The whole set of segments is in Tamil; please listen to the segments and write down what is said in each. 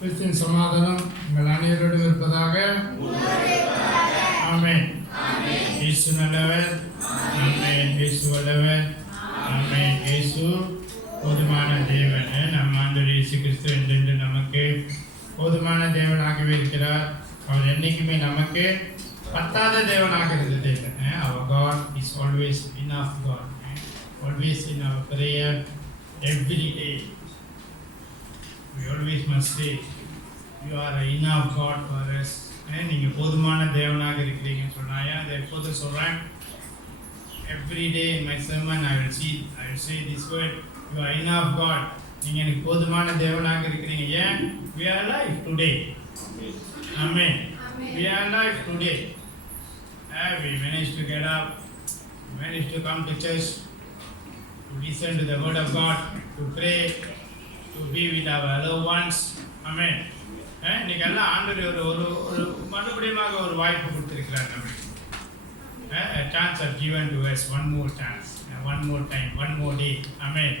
கிறிஸ்துவின் சமாதானம் உங்கள் அனைவரோடும் இருப்பதாக. ஆமென். இயேசு நல்லவர். ஆமென். இயேசு வல்லவர். ஆமென். இயேசு போதுமான தேவன். நம் ஆண்டவர் இயேசு கிறிஸ்து என்றென்று நமக்கு போதுமான தேவனாகவே இருக்கிறார். அவர் என்னைக்குமே நமக்கு பத்தாத தேவனாக இருந்த தேவன். Our God is always enough God. Always in our prayer every day. We always must say, you are enough God for us. நீங்கள் போதுமான தேவனாக இருக்கிறீங்கன்னு சொன்னாயா? அதை எப்போது சொல்கிறேன்? Every day in my sermon I will say this word, you are enough God. நீங்கள் எனக்கு போதுமான தேவனாக இருக்கிறீங்க. ஏன்? We are alive today. Amen. We are alive today. We managed to get up, managed to come to church, to listen to the word of God, to pray, to be with our loved ones. Amen. இன்னைக்கு எல்லாம் ஆண்டவர் ஒரு மறுபடியுமாக ஒரு வாய்ப்பு கொடுத்திருக்கிறார் நமக்கு. A chance are given to us, one more chance, one more time, one more day. Amen.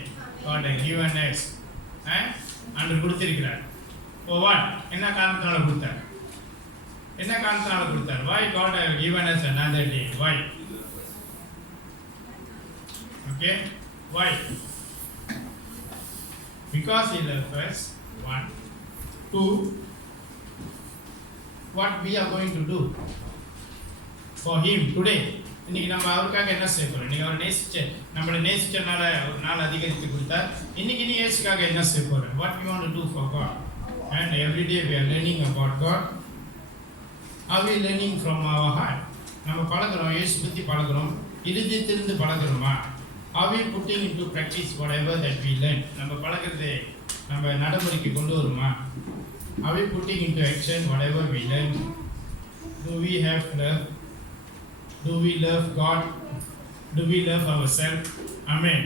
God has given us. ஆண்டவர் கொடுத்திருக்கிறார். For what? என்ன காரணத்தால கொடுத்தார்? என்ன காரணத்தால கொடுத்தார்? Why God has given us another day? Why? Okay? Why? Because He loves us. One. Two. What we are going to do for Him today. இன்னைக்கு நம்ம அவருக்காக என்ன செய்ய போறோம்? நீங்க அவர் நம்மளை நேசிச்சனால ஒரு நாள் அதிகரித்து கொடுத்தார். இன்னைக்கு நீ இயேசுக்காக என்ன செய்ய போற? What we want to do for God? And every day we are learning about God. Are we learning from our heart? நம்ம பழகுறோம், இயேசு பற்றி பழகுறோம், இருதயத்திலிருந்து பழகுறோமா? Are we putting into practice whatever that we learn? நம்ம பழகுறதை நம்ம நடைமுறைக்கு கொண்டு வருமா? Are we putting into action whatever we learn? Do we have love? Do we love God? Do we love ourselves? Amen.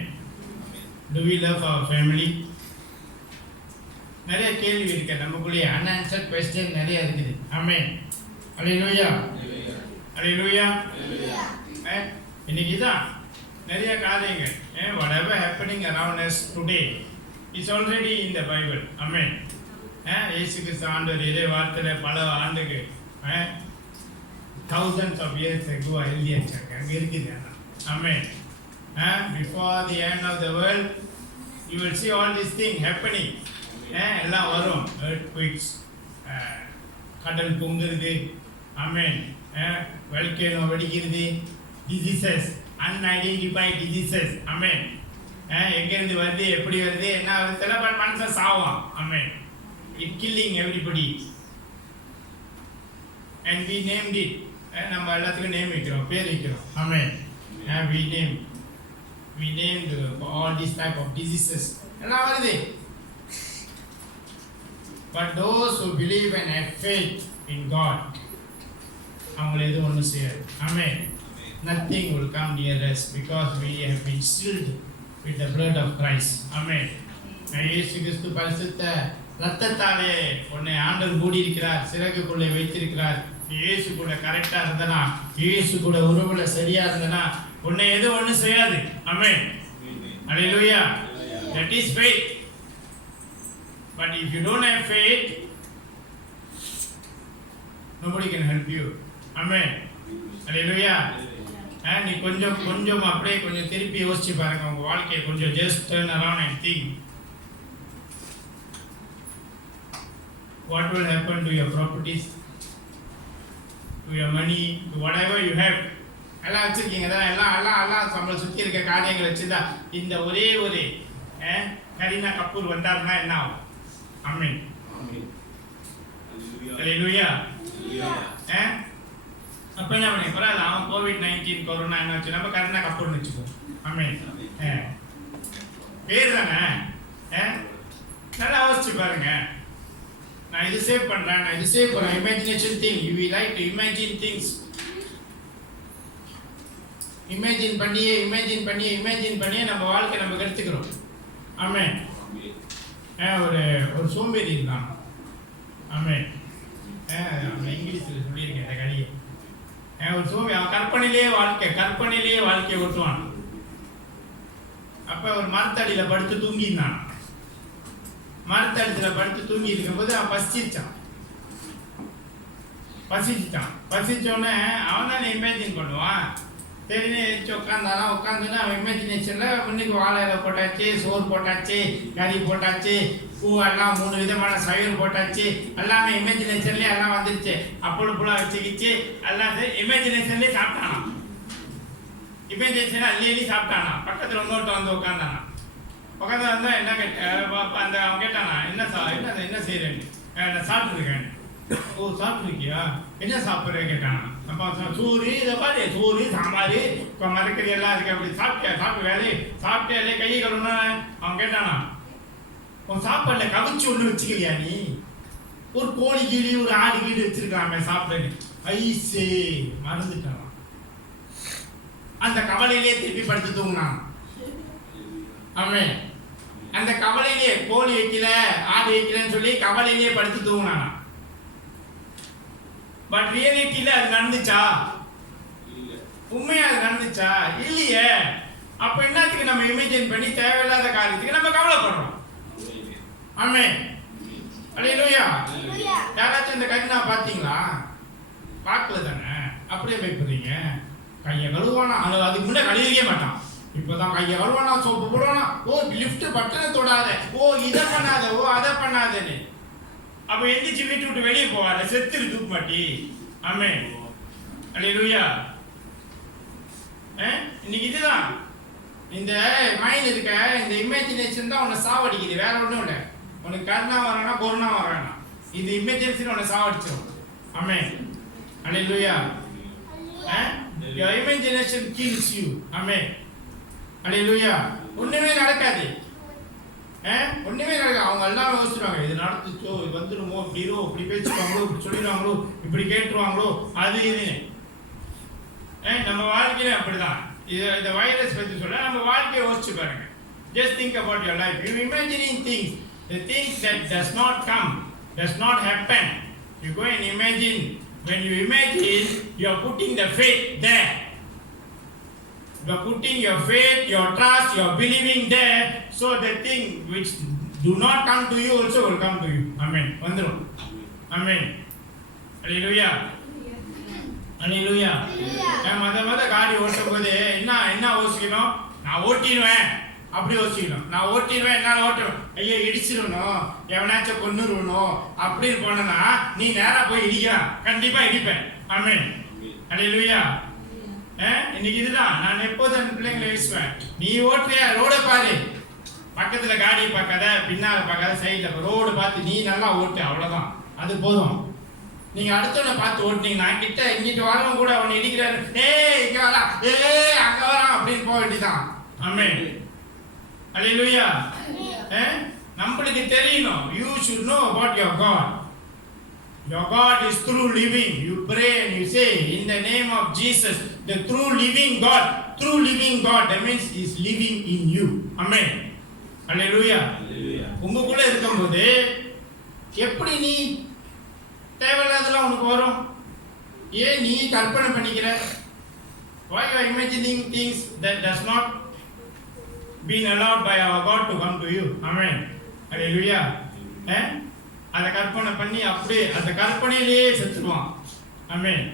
Do we love our family? நிறைய கேள்வி இருக்கு நமக்குள்ளே. unanswered question நிறைய இருக்குது. Amen. Hallelujah. Hallelujah. இன்னைக்கு தான் நிறைய காரியங்கள் whatever happening around us today is already in the Bible. Amen. இயேசு கிறிஸ்து ஆண்டவர் இறை வார்த்தையில பல ஆண்டுக்கு thousands of years ago எழுதி வச்சிருக்காங்க. அங்கே இருக்குது. Amen. Before the end of the world you will see all these things happening. எல்லாம் வரும். earthquakes, கடல் பொங்குறது. Amen. volcano வெடிக்கிறது. diseases, unidentified diseases. Amen. எங்கேருந்து வருது, எப்படி வருது, என்ன வருது தெரியல, பட் மனுஷன் சாவான். Amen. It killing everybody. And we named it. நம்ம எல்லாத்துக்கும் நேம் வைக்கிறோம், பேர் வைக்கிறோம். Amen. We named all these type of diseases. எல்லாம் வருது. But those who believe and have faith in God, அவங்களை எதுவும் ஒன்றும் செய்யாது. Amen. Nothing will come near us because we have been sealed with the blood of Christ. Amen. இயேசு கிறிஸ்து பரிசுத்த ரத்தத்தாலே உன்னை ஆண்டவர் மூடி இருக்கிறார், சிறகுக்குள்ளே வைத்திருக்கிறார். இயேசு கூட கரெக்டா இருந்தனா, இயேசு கூட உறவுல சரியா இருந்தனா உன்னை எதுவும் ஒன்றும் செய்யாது. Amen. Hallelujah. That is faith. But if you don't have faith, nobody can help you. Amen. Hallelujah. நீ கொஞ்சம் அப்படியே கொஞ்சம் திருப்பி யோசிச்சு பாருங்க உங்க வாழ்க்கையை. கொஞ்சம் just turn around and think. What will happen to your properties, to your money, to whatever you have? எல்லாம் வச்சிருக்கீங்க தான், எல்லாம் நம்மளை சுற்றி இருக்க காரியங்கள் வச்சுருந்தா இந்த ஒரே ஒரு கரீனா கபூர் வந்தாருன்னா என்ன ஆகும்? Amen. Hallelujah. அப்போ என்ன பண்ணி பரவாயில்ல, அவன் COVID-19 கொரோனா என்ன வச்சு நம்ம கரீனா கபூர்னு வச்சுக்கோ. Amen. பேர் தானே. நல்லா யோசிச்சு பாருங்க. நான் இது சேவ் பண்றேன், நான் இது சேவ் பண்றேன். Imagination thing. You will like to imagine things. Imagine பண்ணியே நம்ம வாழ்க்கை நம்ம எடுத்துக்கிறோம். ஆமென். ஒரு சோம்பேறி இருக்கான். ஆமென். இங்கிலீஷில் சொல்லியிருக்கேன் இந்த கதையை. ஒரு சோம்பேறி, அவன் கற்பனையிலேயே வாழ்க்கையை ஓட்டுவான். அப்போ ஒரு மரத்தடியில் படுத்து தூங்கினான். மரத்தடியில் படுத்து தூங்கி இருக்கும்போது அவன் பசிச்சிட்டான். பசிச்சோடனே அவன் தானே இமேஜின் பண்ணுவான். சரின்னு எழுச்சி உட்காந்துன்னா அவன் இமேஜினேஷனில் இன்னைக்கு வாழை இலை போட்டாச்சு, சோறு போட்டாச்சு, கறி போட்டாச்சு, பூவெல்லாம் 3 விதமான சயிறு போட்டாச்சு, எல்லாமே இமேஜினேஷன்லேயே எல்லாம் வந்துருச்சு. புழா வச்சுக்கிச்சு எல்லாம் இமேஜினேஷன்லேயே சாப்பிட்டானா. இமேஜினேஷன் அள்ளி சாப்பிட்டானா. பக்கத்தில் இன்னொருத்த வந்து உட்காந்தானா. பக்கத்தில் வந்தால் என்ன அந்த அவன் கேட்டானா, என்ன செய்கிறேன்னு. நான் சாப்பிட்ருக்கேன். ஓ சாப்பிட்ருக்கியா, என்ன சாப்பிட்றேன் கேட்டானா. அப்போ சோறு, இதை பாரு, சோறு சாம்பார் இப்போ மரக்கறி எல்லாம் இருக்கு. அப்படி சாப்பிட்டே கையை கழுவுனா. அவன் கேட்டானா, உன் சாப்பாடுல கவிச்சு ஒன்று வச்சுக்கலையா நீ? ஒரு கோழி கீழி ஒரு ஆடு கீழி வச்சிருக்கலாமே சாப்பிட்டு. ஐசே மறந்துட்டான். அந்த கவலையிலே திருப்பி படுத்து தூங்கினான். அவன் அந்த கவலையிலே கோழி வைக்கல ஆடு வைக்கலன்னு சொல்லி கவலையிலே படுத்து தூங்கினானா. பட் ரியாலிட்டியில அது நடந்துச்சா? உண்மையா அது நடந்துச்சா? இல்லையே. அப்ப என்னத்துக்கு நம்ம இமேஜின் பண்ணி தேவையில்லாத காரியத்துக்கு நம்ம கவலைப்படுறோம்? ஆமென். அல்லேலூயா. யாராச்சும் இந்த கண்ணா பாத்தீங்களா? பார்க்கல தானே, அப்படியே பயப்படுறீங்க. கையை கழுவானா, அதுக்கு முன்னே கழுவிக்கவே மாட்டான். இப்பதான் கையை கழுவானா, சோப்பு போடுவானா, ஓ லிஃப்ட் பட்டனை தொடாத, ஓ இதை பண்ணாத, ஓ அதை பண்ணாதன்னு. அப்ப எந்திரிச்சு வீட்டு விட்டு வெளியே போவாத, செத்துரு தூக்கு மாட்டி. ஆமென். அல்லேலூயா. இன்னைக்கு இதுதான் இந்த மைண்ட் இருக்க, இந்த இமேஜினேஷன் தான் உன்னை சாவடிக்குது, வேற ஒன்றும் இல்லை. உனக்கு கருணா வரானா கொரோனா வரானா, இந்த இமேஜினேஷன் உன்னை சாவடிச்சிடும். ஆமென். அல்லேலூயா. Your imagination kills you. ஆமென். அல்லேலூயா. ஒண்ணுமே நடக்காது. ஒண்ணுமே நடக்காது. அவங்க எல்லாம் யோசிச்சுருவாங்க, இது நடந்துச்சோ, இது வந்துடுமோ, இப்படிரோ, இப்படி பேசுவாங்களோ, இப்படி சொல்லிடுவாங்களோ, இப்படி கேட்டுருவாங்களோ, அது இது. நம்ம வாழ்க்கையில அப்படிதான். இந்த வைரஸ் பத்தி சொல்ல நம்ம வாழ்க்கையை யோசிச்சு பாருங்க. Just think about your life. You imagining things, the things that does not come, does not happen. You go and imagine. When you imagine, you are putting the faith there. You are putting your faith, your trust, you are believing there. So the thing which do not come to you also will come to you. Amen. Vandrum. Amen. Hallelujah. Hallelujah. மத காடி ஓட்டும் போது என்ன யோசிக்கணும்? நான் ஓட்டிடுவேன் அப்படி யோசிக்கணும். நான் ஓட்டிடுவேன், என்னால் ஓட்டணும். ஐயோ இடிச்சிடணும், எவனாச்சும் கொன்னுருவணும் அப்படின்னு போனா நீ நேரா போய் இடிக்கலாம். கண்டிப்பா இடிப்பேன். ஆமென். அல்லேலூயா. இன்னைக்கு இதுதான் நான் எப்போதும் அந்த பிள்ளைங்களை பேசுவேன். நீ ஓட்டுறியா, ரோட பாரு, பக்கத்துல காடியை பார்க்காத, பின்னால பார்க்காத, சைட்ல ரோடு பார்த்து நீ நல்லா ஓட்டு, அவ்வளவுதான். அது போதும். நீங்க அடுத்தவனை பார்த்து ஓட்டுனீங்கன்னா கிட்ட இங்கிட்டு வரவங்க கூட அவனை இடிக்கிறாரு, இங்க வரா, அங்க வரா அப்படின்னு போக வேண்டியதான். ஆமென். அல்லேலூயா. நம்மளுக்கு தெரியணும். You should know about your God. Your God is true living. You pray and you say in the name of Jesus, the true living God. True living God, that means is living in you. Amen. Hallelujah. உங்களுக்குள்ள இருக்கும்போது எப்படி நீ தேவையில்லாதெல்லாம் உனக்கு வரும்? ஏன் நீ கற்பனை பண்ணிக்கிற? Why you are imagining things that does not been allowed by our God to come to you? Amen. Hallelujah. அதை கற்பனை பண்ணி அப்படியே அந்த கற்பனையிலேயே செத்துடுவான். ஆமென்.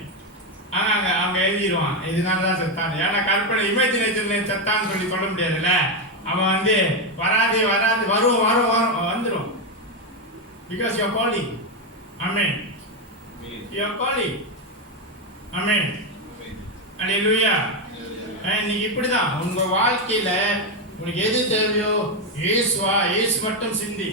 ஆனால் அவங்க எழுதிடுவான், இதனால தான் செத்தான். ஏன்னா கற்பனை இமேஜினேஷன்ல செத்தான்னு சொல்லி சொல்ல முடியாதுல்ல. அவன் வந்து வராது வரும் வந்துடும். Because you are calling. Amen. You are calling. Amen. Hallelujah. இன்னைக்கு இப்படிதான் உங்க வாழ்க்கையில உனக்கு எது தேவையோ இயேசு மட்டும் சிந்தி.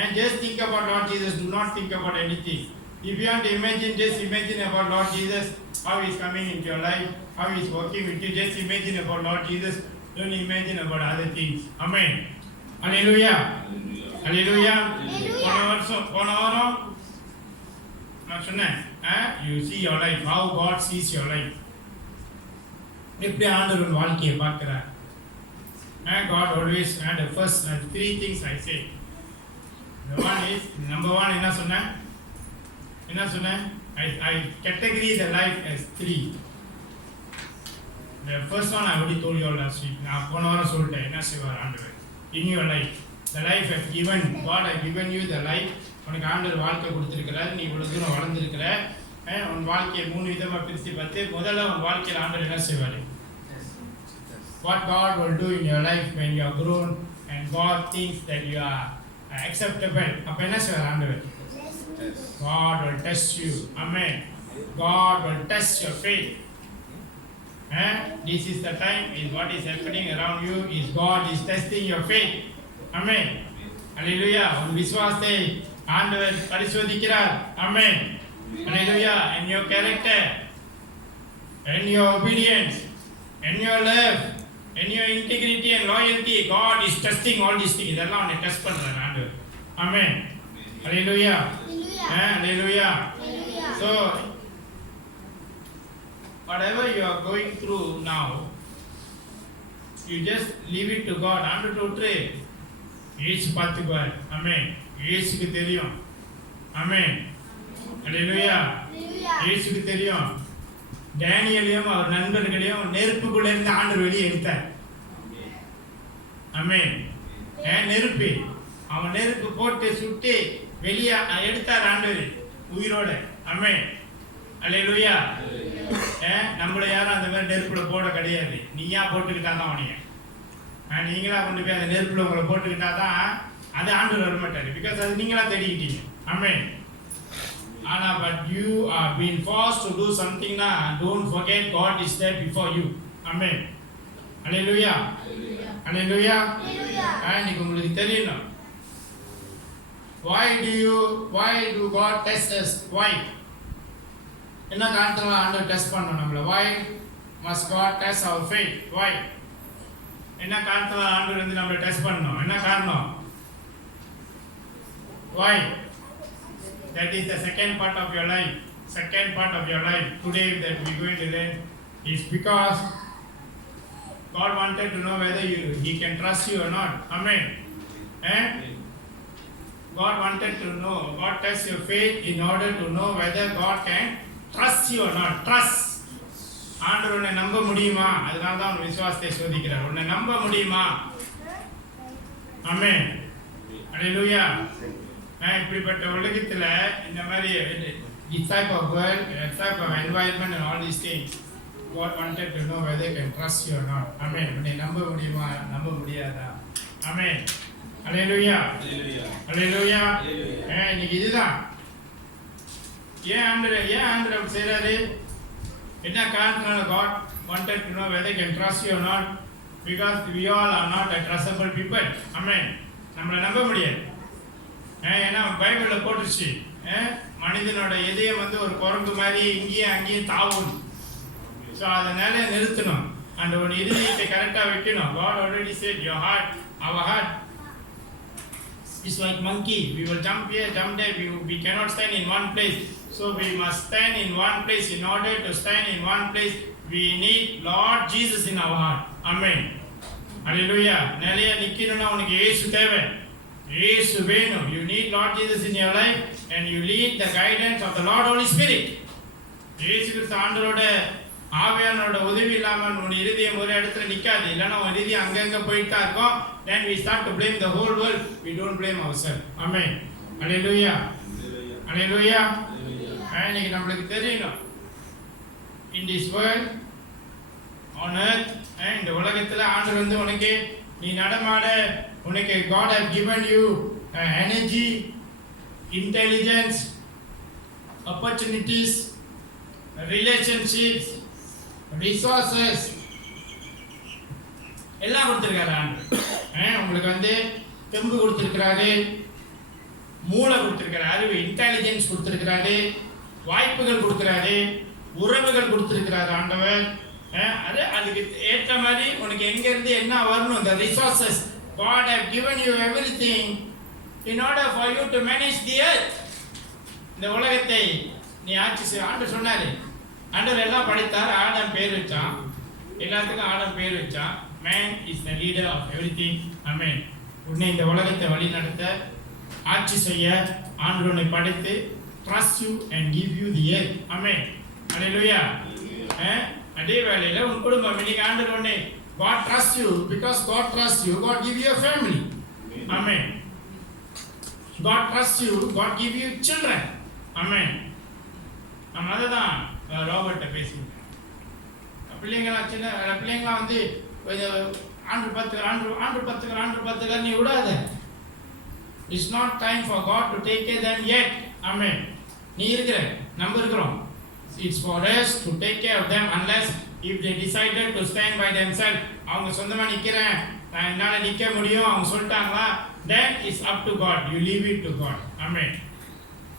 And just think about Lord Jesus. Do not think about anything. If you want to imagine, just imagine about Lord Jesus, how He is coming into your life, how He is working with you. Just imagine about Lord Jesus. Don't imagine about other things. Amen. Hallelujah. Hallelujah. போன வாரம் நான் சொன்னேன், you see your life, how God sees your life. எப்படி ஆண்டவர் வாழ்க்கையை பார்க்கிறார். God always had the first 3 things I say. The one is, number 1 என்ன சொன்னேன்? I categorize the life as 3. The first one I already told you all last week. நான் போன வாரம் சொல்லிட்டேன் என்ன செய்வார் ஆண்டவர் in your life. the life has given, God has given you the life. உனக்கு ஆண்டவர் வாழ்க்கை கொடுத்திருக்கிறார். நீ இவ்வளவு தூரம் வளர்ந்திருக்கிற. உன் வாழ்க்கையை 3 விதமா பிரித்து பார்த்து முதல்ல உன் வாழ்க்கையில் ஆண்டவர் என்ன செய்வார்? What God will do in your life when you are grown and God thinks that you are acceptable. அப்ப என்ன செய்வார் ஆண்டவர்? God will test you. Amen. God will test your faith. This is the time, is what is happening around you is God is testing your faith. Amen. Hallelujah. உன் விசுவாசத்தை ஆண்டவர் பரிசோதிக்கிறார். Amen. Hallelujah. And your character, and your obedience, and your love, and your integrity and loyalty, God is testing all these things. இதெல்லாம் அவனை டெஸ்ட் பண்றார் ஆண்டவர். Amen. Hallelujah. Hallelujah. So whatever you are going through now, you just leave it to God. ஆண்டவர் விட்டுரு. இயேசு பார்த்துக்குவார். ஆமென். இயேசுக்கு தெரியும். ஆமென். ஹல்லேலூயா. இயேசுக்கு தெரியும். டேனியலையும் அவர் நண்பர்களையும் நெருப்புக்குள்ள இருந்து ஆண்டவர் வெளியே எடுத்தார். ஆமென். நெருப்பு அவன் நெருப்பு போட்டு சுட்டு வெளியே எடுத்தார் ஆண்டவர் உயிரோட. ஆமென். ஹல்லேலூயா. நம்மள யாரும் அந்த மாதிரி நெருப்புல போட கிடையாது. நீயா போட்டுக்கிட்டா தான் அவனைய. நீங்களா கொண்டு போய் அந்த நெருப்புல உங்களை போட்டுக்கிட்டா தான் அது ஆண்டவர் வர மாட்டாரு. பிகாஸ் அது நீங்களா தேடிக்கிட்டீங்க. ஆமென். ஆனா but you are been forced to do something na, don't forget God is there before you. Amen. Hallelujah. Hallelujah. இன்னைக்கு உங்களுக்கு தெரியணும். Why do God test us? Why? என்ன காரணத்தால ஆண்டவர் டெஸ்ட் பண்ணணும் நம்மள? Why must God test our faith? Why? என்ன காரணத்தால ஆண்டவர் வந்து நம்மள டெஸ்ட் பண்ணணும்? என்ன காரணம்? Why? That is the second part of your life. Second part of your life today that we going to learn is because God wanted to know whether He can trust you or not. Amen. God wanted to know. God tests your faith in order to know whether God can trust you or not. Trust. ஆண்டவர் உன்னை நம்ப முடியுமா? அதனால தான் உன் விசுவாசத்தை சோதிக்கிறார். உன்னை நம்ப முடியுமா? ஆமென். ஹல்லேலூயா. இப்படிப்பட்ட உலகத்துல இந்த மாதிரி this type of world, type of environment and all these things, God wanted to know whether they can trust you or not. Amen. உன்னை நம்ப முடியுமா? நம்ப முடியாதா? Amen. ஹல்லேலூயா. ஹல்லேலூயா. இன்னைக்கு இதுதான். ஏன் ஆண்டவர் அப்படி செய்றாரு? என்ன காரணத்தினால God wanted to know whether they can trust you or not? Because we all are not a trustable people. Amen. நம்மளை நம்ப முடியாது. ஏன்னா பைபிள்ல போட்டுச்சு, மனிதனோட இதயம் வந்து ஒரு குரங்கு மாதிரி இங்கேயும் அங்கேயும் தாவும். ஸோ அதனால நிறுத்தணும். அந்த ஒரு இதயத்தை கரெக்டாக வைக்கணும். God already said your heart, our heart is like monkey. We will jump here, jump there. We cannot stand in one place. So we must stand in one place. In order to stand in one place, we need Lord Jesus in our heart. Amen. Hallelujah. நிலையா நிக்கணும்னா உனக்கு இயேசு தேவை. இயேசு வேணும். You need Lord Jesus in your life and you need the guidance of the Lord Holy Spirit. இயேசு கிறிஸ்து ஆண்டவரோட ஆவியானவரோட உதவி இல்லாமல் உன் இதயம் ஒரு இடத்துல நிக்காது. இல்லைன்னா உன் இதயம் அங்கங்க போயிட்டு தான் இருக்கும். Then we start to blame the whole world. We don't blame ourselves. Amen. Hallelujah. Hallelujah. இன்னைக்கு நம்மளுக்கு தெரியணும். In this world, on earth, இந்த உலகத்துல ஆண்டவர் வந்து உனக்கு நீ நடமாட உனக்கு God has given you energy, intelligence, opportunities, relationships, resources எல்லாம் கொடுத்திருக்காரு ஆண்டவர். உங்களுக்கு வந்து தெம்பு கொடுத்திருக்கிறாரு, மூளை கொடுத்திருக்காரு, அறிவு இன்டெலிஜென்ஸ் கொடுத்திருக்கிறாரு, வாய்ப்புகள் கொடுக்கிறாரு, உறவுகள் கொடுத்திருக்கிறாரு ஆண்டவர். அதுக்கு ஏற்ற மாதிரி உனக்கு எங்க இருந்து என்ன வரணும், the resources God have given you everything in order for you to manage the earth. இந்த உலகத்தை நீ ஆட்சி செய்ய ஆண்டவர் சொன்னாரு. ஆண்டவர் எல்லாம் படைத்தார். ஆடம் பேர் வச்சான். எல்லாத்துக்கும் ஆடம் பேர் வச்சான். Man is the leader of everything. Amen. உன்னை இந்த உலகத்தை வழி நடத்த ஆட்சி செய்ய ஆண்டவர் உன்னை படைத்து trust you and give you the earth. Amen. Hallelujah. அதே வேளையில உன் குடும்பம் இன்னைக்கு ஆண்டவர் உன்னை God trusts you. Because God trusts you, God give you a family. Amen. God trusts you, God give you children. Amen. நம்ம அதுதான் ரோபர்ட்ட பேசிட்டேன். பிள்ளைங்களா வந்து ஆண்டு பத்துக்கள் நீ விடாத. It's not time for God to take care of them yet. Amen. நீ இருக்கிற, நம்ம இருக்கிறோம். It's for us to take care of them unless if they decided to stand by themselves. அவங்க சொந்தமா நிக்கிறேன், நான் என்னால நிக்க முடியும் அவங்க சொல்லிட்டாங்களா, then it's up to God. You leave it to God. Amen.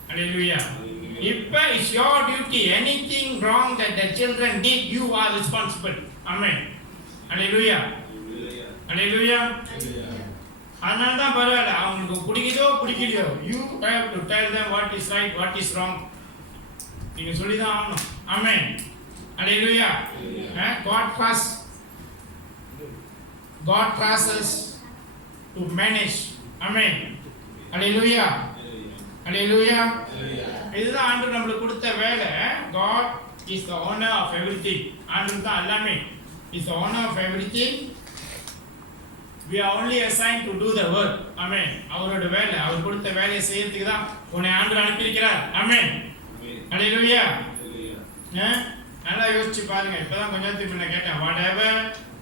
Hallelujah. If it's your duty, anything wrong that the children did, you are responsible. Amen. Hallelujah. Hallelujah. அதனால தான் பரவாயில்ல, அவங்களுக்கு பிடிக்குதோ பிடிக்கலையோ, you have to tell them what is right, what is wrong. நீங்க சொல்லிதான் ஆகணும். Amen. Hallelujah. God trusts us to manage. Amen. Hallelujah. Hallelujah. இதுதான் ஆண்டவர் நம்மளுக்கு கொடுத்த வேலை. God is the owner of everything. ஆண்டவர் தான் எல்லாமே. Is the owner of everything. We are only assigned to do the work. Amen. அவரோட வேலை, அவர் கொடுத்த வேலையை செய்யறதுக்கு தான் உன்னை ஆண்டவர் அனுப்பியிருக்கிறார். Amen. Hallelujah. நல்லா யோசிச்சு பாருங்க. இப்பதான் கொஞ்ச நேரத்துக்கு முன்ன கேட்டேன், whatever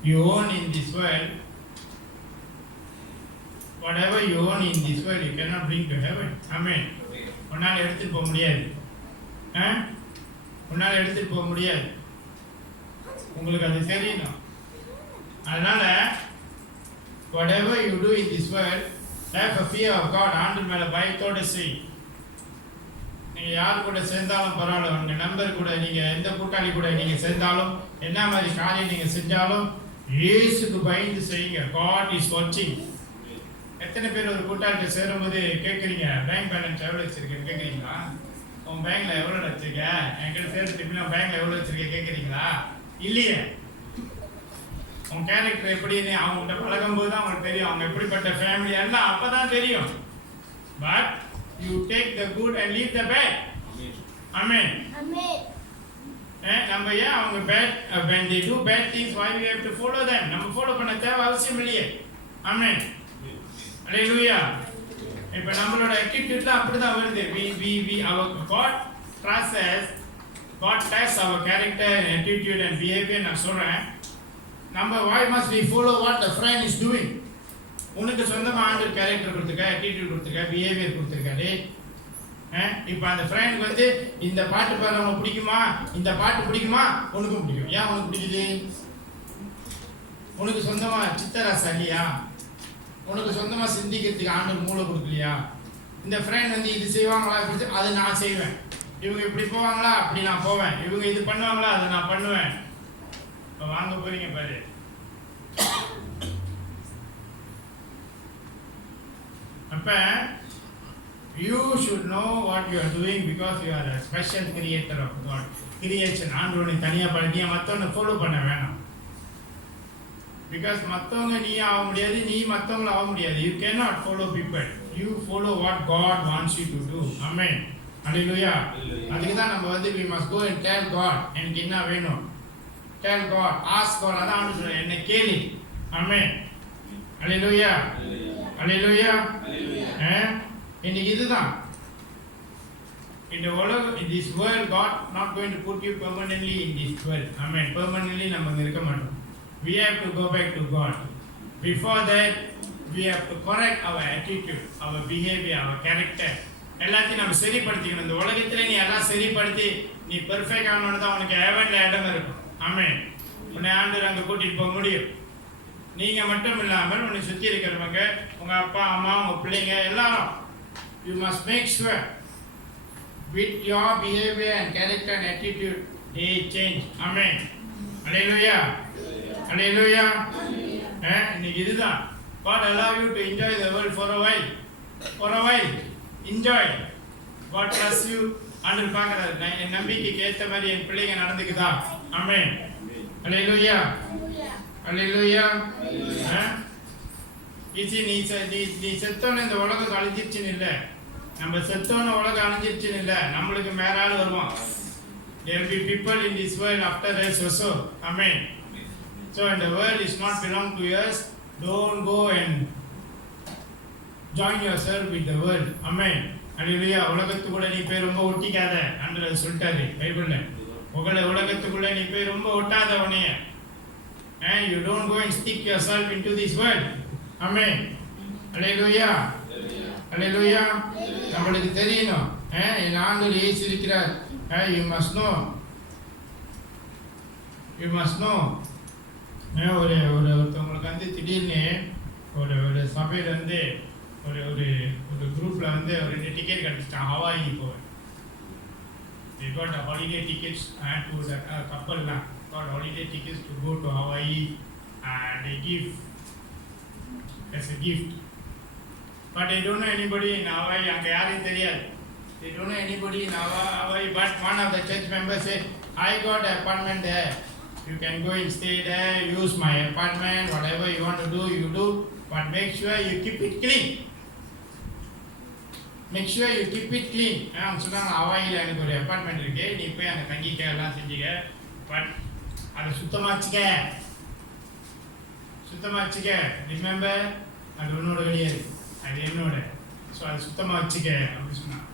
you own in this world, you cannot bring to heaven. Amen. உன்னால எடுத்துட்டு போக முடியாது. உன்னால எடுத்துட்டு போக முடியாது. உங்களுக்கு அது தெரியணும். அதனால whatever you do in this world, have a fear of God. ஆண்டவர் மேல பயத்தோட செய். நீங்க யார் கூட சேர்ந்தாலும் பரவாயில்ல, உங்க நண்பர் கூட, நீங்க எந்த கூட்டாளி கூட நீங்க சேர்ந்தாலும், என்ன மாதிரி காரியம் நீங்க செஞ்சாலும் இயேசுக்கு பயந்து செய்யுங்க. God is watching. எத்தனை பேர் ஒரு கூட்டாளிட்ட சேரும்போது கேட்குறீங்க, பேங்க் பேலன்ஸ் எவ்வளோ வச்சிருக்கேன்னு கேட்குறீங்களா? உன் பேங்க்ல எவ்வளோ வச்சிருக்க, என்கிட்ட சேர்த்து பேங்க்ல எவ்வளோ வச்சிருக்க கேட்குறீங்களா? இல்லையே. உன் கேரக்டர் எப்படின்னு அவங்கள்ட்ட பழகும்போது தான் அவங்களுக்கு தெரியும், அவங்க எப்படிப்பட்ட ஃபேமிலி எல்லாம் அப்பதான் தெரியும். But you take the good and leave the bad. Amen. நம்ம ஏன் அவங்க bad when they do bad things, why we have to follow them? நம்ம ஃபாலோ பண்ண தேவை அவசியம் இல்லையே. ஆமென். Hallelujah. இப்ப நம்மளோட attitude அப்படிதான் வருது. we our God tests our character and attitude and behavior. நான் சொல்றேன், நம்ம why must we follow what the friend is doing? உனக்கு சொந்தமா ஆண்டவர் கேரக்டர் கொடுத்துருக்க, attitude கொடுத்துருக்க, behavior கொடுத்துருக்காரு. இப்ப அந்த ஃப்ரெண்ட் வந்து இந்த பாட்டு பாட உனக்கு பிடிக்குமா, இந்த பாட்டு பிடிக்குமா, உனக்கும் பிடிக்கும். ஏன் உனக்கு பிடிக்குது? உனக்கு சொந்தமா சித்தராசா இல்லையா? உனக்கு சொந்தமா சிந்திக்கிறதுக்கு ஆண்டவர் மூளை கொடுக்கலையா? இந்த ஃப்ரெண்ட் வந்து இது செய்வாங்களா, அதை நான் செய்வேன். இவங்க இப்படி போவாங்களா, அப்படி நான் போவேன். இவங்க இது பண்ணுவாங்களா, அதை நான் பண்ணுவேன். இப்போ வாங்க போறீங்க பாரு. அப்ப you should know what you are doing because you are a special creator of God. Creation ஆண்டவனை தனியா பண்ணி மத்தவனை ஃபாலோ பண்ண வேணாம். Because மத்தவங்க நீ ஆக முடியாது, நீ மத்தவங்கள ஆக முடியாது. You cannot follow people. You follow what God wants you to do. Amen. Hallelujah. அதுக்கு தான் நம்ம வந்து we must go and tell God. எனக்கு என்ன வேணும்? Tell God. Ask God. அதான் ஆண்டு சொல்றேன், என்ன கேளு. Amen. Hallelujah. Hallelujah. இன்னைக்கு இதுதான் இந்த உலகம், in this world God not going to put you permanently in this world. Amen. Permanently நம்ம இருக்க மாட்டோம். We have to go back to God. Before that we have to correct our attitude, our behavior, our character. எல்லாத்தையும் நம்ம சரிப்படுத்திக்கணும். இந்த உலகத்துல நீ எல்லாம் சரிப்படுத்தி நீ பெர்ஃபெக்ட் ஆகணும்னு தான் உனக்கு ஹெவன்ல இடம் இருக்கும். ஆமென். உன்னை ஆண்டவர் அங்க கூட்டிட்டு போக முடியும். நீங்க மட்டும் இல்லாமல் உன்னை சுத்தி இருக்கிறவங்க, உங்க அப்பா அம்மா, உங்க பிள்ளைங்க எல்லாரும், you must make sure with your behavior and character and attitude they change. Amen. Hallelujah. Hallelujah. இன்னைக்கு இதுதான். God allow you to enjoy the world for a while. For a while. Enjoy. God trusts you. ஆண்டவர் பார்க்கிறார், என் நம்பிக்கைக்கு ஏற்ற மாதிரி என் பிள்ளைங்க நடந்துக்குதா? ஆமென். Hallelujah. Hallelujah. நீ செத்தோன்னு இந்த உலகம் அழிஞ்சிருச்சுன்னு இல்லை, நம்ம செத்தோன்னு உலகம் அழிஞ்சிருச்சுன்னு இல்லை, நம்மளுக்கு மேல ஆள் வருவான். There will be people in this world after us also. Amen. So and the world is not belong to us. Don't go and join yourself with the world. Amen. Hallelujah. உலகத்துக்குள்ள நீ போய் ரொம்ப ஒட்டிக்காத ஆண்டவர் சொல்லிட்டாரு பைபிள்ல. உலகத்துக்குள்ள நீ போய் ரொம்ப ஒட்டாத உன்னைய. And you don't go and stick yourself into this world. Amen. Hallelujah. Hallelujah. நம்மளுக்கு தெரியணும். என் ஆண்டவர் இயேசு இருக்கிறார். You must know. You must know. ஒருத்தவங்களுக்கு வந்து திடீர்னு ஒரு சபையில் வந்து ஒரு குரூப்பில் வந்து ஒரு 2 டிக்கெட் கிடச்சிட்டான் ஹவாய்க்கு போவேன். They got a holiday tickets to the couple got holiday tickets to go to Hawaii and they give as a gift. But they don't know anybody in Hawaii. அங்க யாரும் தெரியாது. They don't know anybody in Hawaii. But one of the church members said, I got an apartment there. You can go and stay there, use my apartment, whatever you want to do, you do. But make sure you keep it clean. Make sure you keep it clean. அவங்க சொன்னாங்க ஹவாயில் எனக்கு ஒரு அப்பார்ட்மெண்ட் இருக்கு, நீ போய் அங்கே தங்கிக்க எல்லாம் செஞ்சுக்க, பட் அதை சுத்தமாச்சுக்க. ரிமெம்பர், அது உன்னோட கிடையாது, அது என்னோட. ஸோ அதை சுத்தமாக வச்சுக்க அப்படின்னு சொன்னாங்க.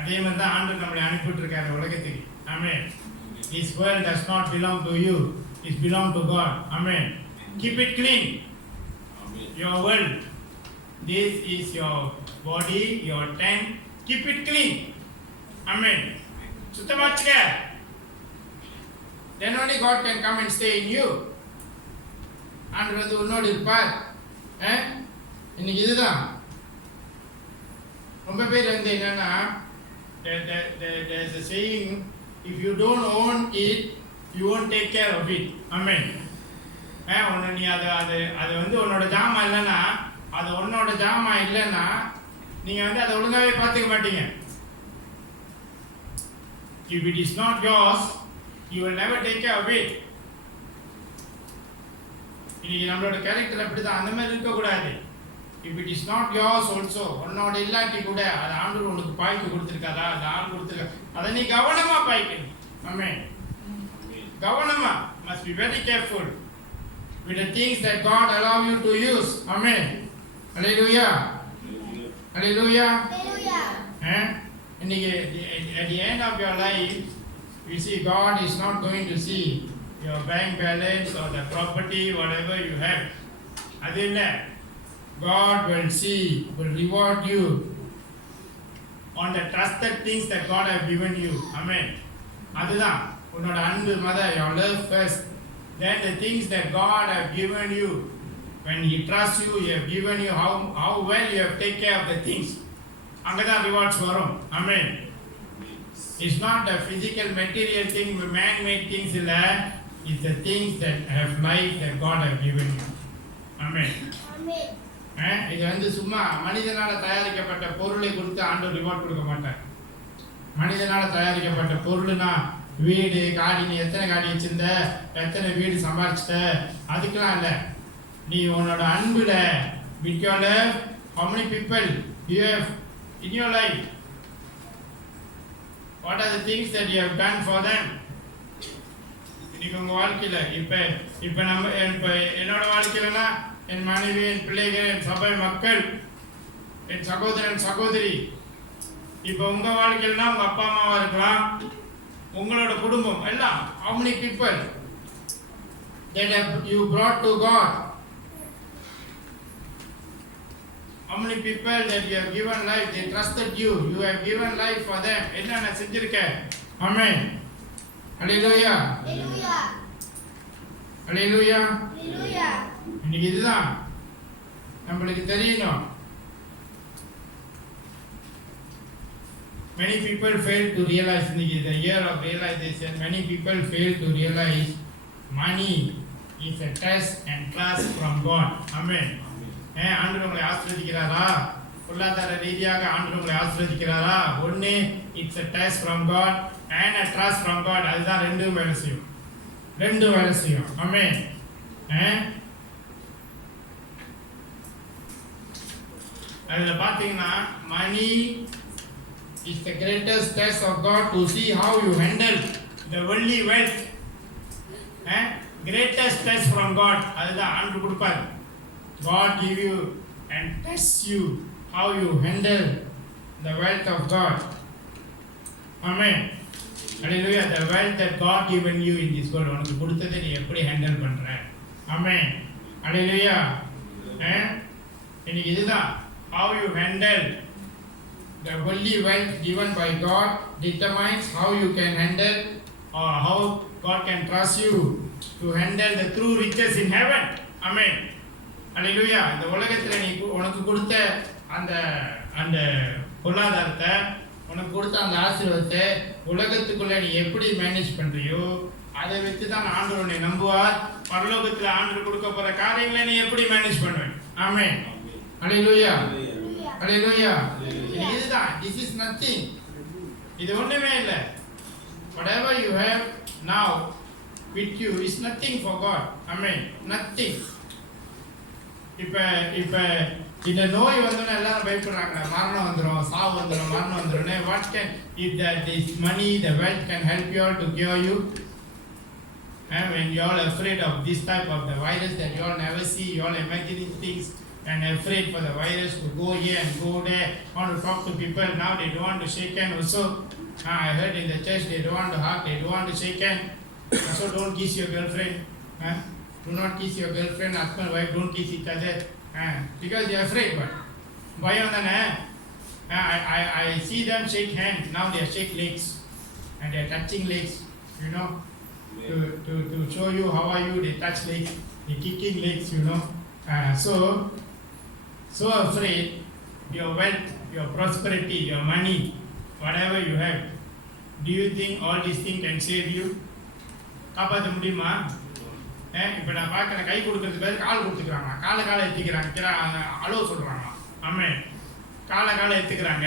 அதே மாதிரி தான் ஆண்டவர் நம்மளை அனுப்பிவிட்டுருக்காரு உலகத்துக்கு. ஆமென். This world does not belong to you. It belongs to God. Amen. Keep it clean. Amen. Your world. This is your body, your tent. Keep it clean. Amen. சுத்தமாச்சுக்க. Then only God can come and stay in you. ஆண்டவர் வந்து உன்னோடு இருப்பார். இன்னைக்கு இதுதான் ரொம்ப பேர் வந்து என்னன்னா, there's a saying, if you don't own it, you won't take care of it. Amen. நீ அது வந்து உன்னோட ஜாமா இல்லைன்னா, அது உன்னோட ஜாமா இல்லைன்னா நீங்கள் வந்து அதை ஒழுங்காகவே பார்த்துக்க மாட்டீங்க. If it is not yours, you will never take care of it. இன்னைக்கு நம்மளோட கேரக்டர் அப்படி தான், அந்த மாதிரி இருக்கக்கூடாது. If it is not yours also, உன்னோட இல்லாட்டி கூட அது ஆண்டவர் உனக்கு பாய்க்கு கொடுத்துருக்காதா, அது ஆண்டு கொடுத்துருக்கா, அதை நீ கவனமா பாய்க்கணும். Amen. கவனமா, must be very careful with the things that God allow you to use. Amen. Hallelujah. Hallelujah. இன்னைக்கு at the end of your life, you see God is not going to see your bank balance or the property, whatever you have. அது இல்லை. God will see, will reward you on the trusted things that God have given you. Amen. அதுதான் உன்னோட அன்பு your love first. Then the things that God have given you, when He trusts you, He have given you how well you have taken care of the things. அங்கதான் rewards வரும். Amen. It's not the physical material thing, man-made things இல்ல. It's the things that have life that God have given you. Amen. Amen. இது வந்து சும்மா மனிதனால தயாரிக்கப்பட்ட பொருளை கொடுத்து ஆண்டவர் ரிவார்ட் கொடுக்க மாட்டார். மனிதனால தயாரிக்கப்பட்ட பொருள்னா வீடு, காடி, நீ எத்தனை காடி வச்சிருந்த, எத்தனை வீடு சம்பாதிச்சிட்ட, அதுக்கெல்லாம் இல்லை. நீ உன்னோட அன்புல with your love, how many people you have in your life? What are the things that you have done for them? இன்னைக்கு உங்க வாழ்க்கையில இப்ப நம்ம என்னோட வாழ்க்கையிலனா என் மனைவி, என் பிள்ளைகள், என் சபை மக்கள், என் சகோதரன் சகோதரி. இப்போ உங்க வாழ்க்கையிலனா உங்க அப்பா அம்மாவா இருக்கலாம், உங்களோட குடும்பம் எல்லாம். How many people that have you brought to God? How many people that you have given life, they trusted you, you have given life for them. என்ன செஞ்சிருக்க? Amen. Hallelujah. Hallelujah. Hallelujah. Hallelujah. இன்னைக்கு இதுதான் நம்மளுக்கு தெரியணும். Many people fail to realize, the year of realization, many people fail to realize money is a test and class from God. Amen. ஆண்டவர் உங்களை ஆசீர்வதிக்கிறாரா? பொருளாதார ரீதியாக ஆண்டவர் உங்களை ஆசீர்வதிக்கிறாரா? ஒன்று, it's a test from God and a trust from God. அதுதான் ரெண்டும் வேலை செய்யும். Amen. அதில் பார்த்தீங்கன்னா மணி is the greatest test of God to see how you handle the worldly wealth. Greatest test from God. அதுதான் ஆண்டவர் கொடுப்பார். God give you and tests you how you handle the wealth of God. Amen. Hallelujah. The wealth that God given you in this world, உனக்கு கொடுத்ததை நீ எப்படி ஹேண்டில் பண்ற? Amen. Hallelujah. இன்னைக்கு இதுதான், how you handle the worldly wealth given by God determines how you can handle or how God can trust you to handle the true riches in heaven. Amen. Hallelujah. இந்த உலகத்துல நீ உனக்கு கொடுத்த அந்த அந்த பொருளாதாரத்தை, உனக்கு கொடுத்த அந்த ஆசீர்வாதத்தை உலகத்துக்குள்ள நீ எப்படி மேனேஜ் பண்றியோ அதை வச்சு தான் ஆண்டவர் உன்னை நம்புவார். பரலோகத்துல ஆண்டவர் கொடுக்க போற காரியங்களை நீ எப்படி மேனேஜ் பண்ணுவேன்? ஆமென். ஹல்லேலூயா. ஹல்லேலூயா. இதுதான், this is nothing. இது ஒண்ணுமே இல்லை. Whatever you have now with you is nothing for God. Amen. Nothing. இப்ப இந்த நோய் வந்தோன்னா எல்லாரும் பயப்படுறாங்க, மரணம் வந்துடும், சாவு வந்துடும், மரணம் வந்துடும். What can, if that is money, the wealth can help you all to cure you? And when you all afraid of this type of the virus that you all never see, you all imagining things and afraid for the virus to go here and go there, want to talk to people, now they don't want to shake hand also. I heard in the church they don't want to hug, they don't want to shake hand. So don't kiss your girlfriend. Do not kiss your girlfriend, husband, wife, don't kiss each other. Because they are afraid. But I see them shake hands, now they shake legs and they are touching legs, you know, to show you how are you, they touch legs, they kicking legs, you know. So afraid. Your wealth, your prosperity, your money, whatever you have, do you think all these things can save you? காப்பாற்ற முடியுமா? இப்போ நான் பார்க்குறேன், கை கொடுக்கறது பேர் கால் கொடுத்துக்கிறாங்க, காலை எத்திக்கிறாங்க, அலோ சொல்கிறாங்க. ஆமாம், காலை எத்துக்கிறாங்க.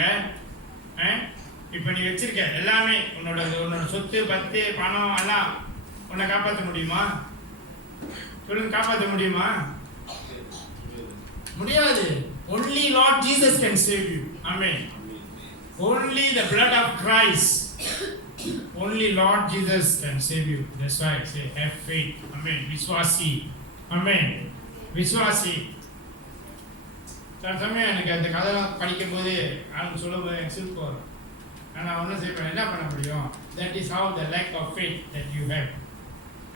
இப்போ நீ வச்சிருக்க எல்லாமே, உன்னோட சொத்து பத்து பணம் எல்லாம் உன்னை காப்பாற்ற முடியுமா? சொல்லுங்க, காப்பாற்ற முடியுமா? முடியாது. Only Lord Jesus can save you. Amen. Only the blood of Christ. Only Lord Jesus can save you. That's why I say have faith. Amen. Viswasi. Amen. Viswasi. சமயம் எனக்கு அந்த கதைலாம் படிக்கும்போது அவங்க சொல்லும்போது எனக்கு சிரிப்பு வரும். நான் ஒன்றும் செய்வேன், என்ன பண்ண முடியும்? That is how the lack of faith that you have.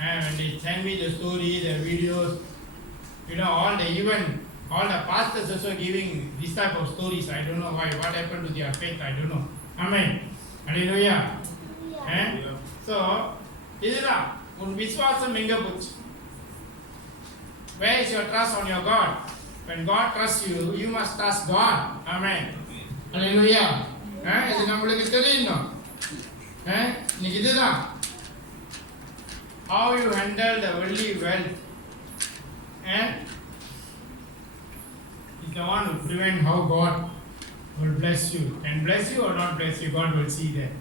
And when they send me the story, the videos, you know, all the pastors also giving this type of stories. I don't know why. What happened to their faith? I don't know. Amen. Hallelujah. So, இதுதான் உன் விசுவாசம் எங்க போச்சு? Where is your trust on your God? When God trusts you, you must trust God. Amen. Hallelujah. இது நம்மளுக்கு தெரியணும். இன்னைக்கு இதுதான், how you handle the worldly wealth is the one who prevent how God will bless you. Can bless you or not bless you, God will see that.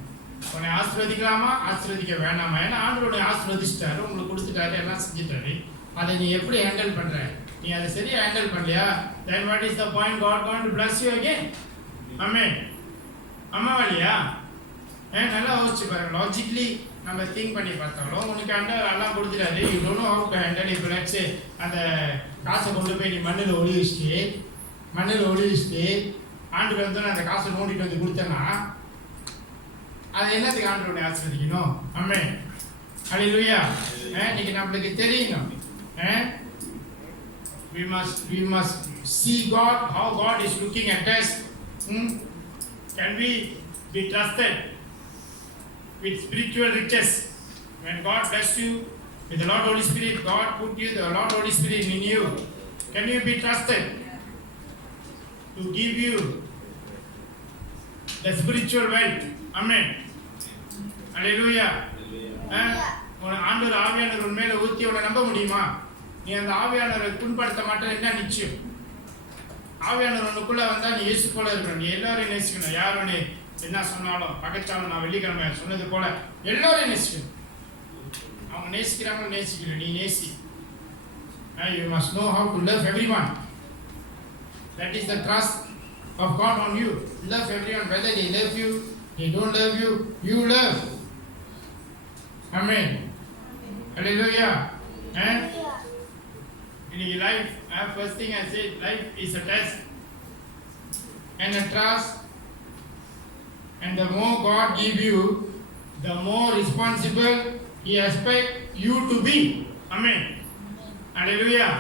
உன்னை ஆசீர்வதிக்கலாமா, ஆசீர்வதிக்க வேண்டாமா? ஏன்னா ஆண்டவருடைய ஆசீர்வதிச்சிட்டாரு, உங்களுக்கு கொடுத்துட்டாரு, எல்லாம் செஞ்சுட்டாரு. அதை நீ எப்படி ஹேண்டில் பண்ற? நீ அதை சரியா ஹேண்டில் பண்ணலையா? then what is the point? God going to bless you again? Amen. அம்மாவா இல்லையா? நல்லா யோசிச்சு பாருங்க. லாஜிக்கலி நம்ம திங்க் பண்ணி பார்த்தாலும் உனக்கு எல்லாம் கொடுத்துட்டாரு. You don't know how to handle. இப்போ லெட்ஸ் அந்த காசை கொண்டு போய் நீ மண்ணில் ஒளிவிச்சிட்டு ஆண்டுக்கு வந்து அந்த காசை நோண்டிட்டு வந்து கொடுத்தேன்னா அது என்னத்துக்கு ஆண்டவனை ஆசீர்வதிக்கணும்? ஆமென். ஹல்லேலூயா. இன்னைக்கு நம்மளுக்கு தெரியணும். We must see God, how God is looking at us. Can we be trusted with spiritual riches? When God bless you with the Lord Holy Spirit, God put you the Lord Holy Spirit in you. Can you be trusted to give you the spiritual wealth? Amen. Hallelujah. ஆண்டவர் ஆவியானவர் உன் மேல ஊத்தி உன்னை நம்ப முடியுமா? நீ அந்த ஆவியானவரை புண்படுத்த மாட்டேன் என்ன நிச்சயம்? ஆவியானவர் உனக்குள்ள வந்தா நீ இயேசு போல இருக்கணும். நீ எல்லாரையும் நேசிக்கணும். யாரும் நீ என்ன சொன்னாலும் பகைச்சாலும், நான் வெள்ளிக்கிழமை சொன்னது போல எல்லாரையும் நேசிக்கணும். அவங்க நேசிக்கிறாங்க, நேசிக்கணும், நீ நேசி. You must know how to love everyone. That is the trust of God on you. Love everyone, whether they love you, they don't love you, you love. Amen. Hallelujah. இன்னைக்கு life, first thing I said, life is a test and a trust, and the more God give you, the more responsible He expect you to be. Amen. Hallelujah.